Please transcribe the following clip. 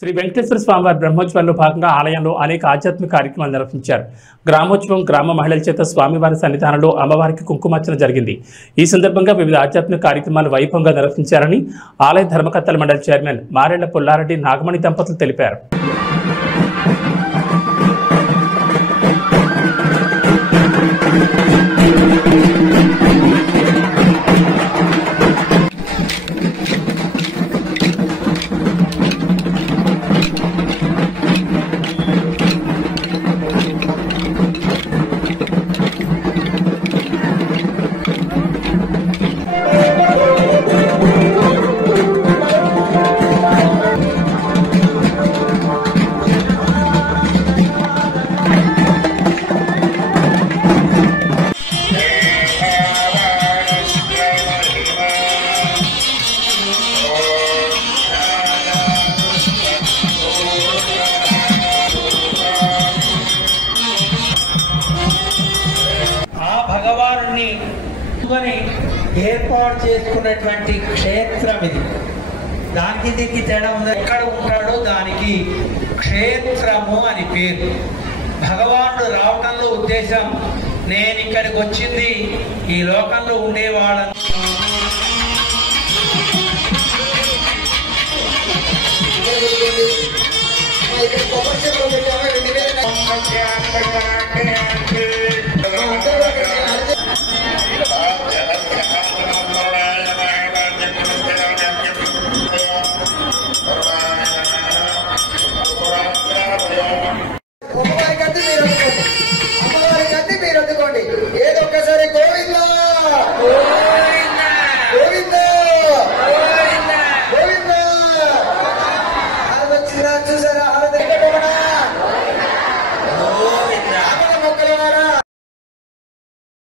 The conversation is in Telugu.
శ్రీ వెంకటేశ్వర స్వామివారి బ్రహ్మోత్సవాల్లో భాగంగా ఆలయంలో అనేక ఆధ్యాత్మిక కార్యక్రమాలు నిర్వహించారు. గ్రామోత్సవం గ్రామ మహిళల చేత స్వామివారి సన్నిధానంలో అమ్మవారికి కుంకుమార్చన జరిగింది. ఈ సందర్భంగా వివిధ ఆధ్యాత్మిక కార్యక్రమాలు వైభవంగా నిర్వహించారని ఆలయ ధర్మకర్తల మండలి చైర్మన్ మారెళ్ల పుల్లారెడ్డి నాగమణి దంపతులు తెలిపారు. భగవానుని ఏర్పాటు చేసుకున్నటువంటి క్షేత్రం ఇది. దానికి దీనికి తేడా ఉంది. ఎక్కడ ఉంటాడో దానికి క్షేత్రము అని పేరు. భగవానుడు రావడంలో ఉద్దేశం, నేను ఇక్కడికి వచ్చింది ఈ లోకంలో ఉండేవాళ్ళని ఏదో ఒక్కసారి గోవింద గోవింద గోవింద వచ్చిందా చూసారా?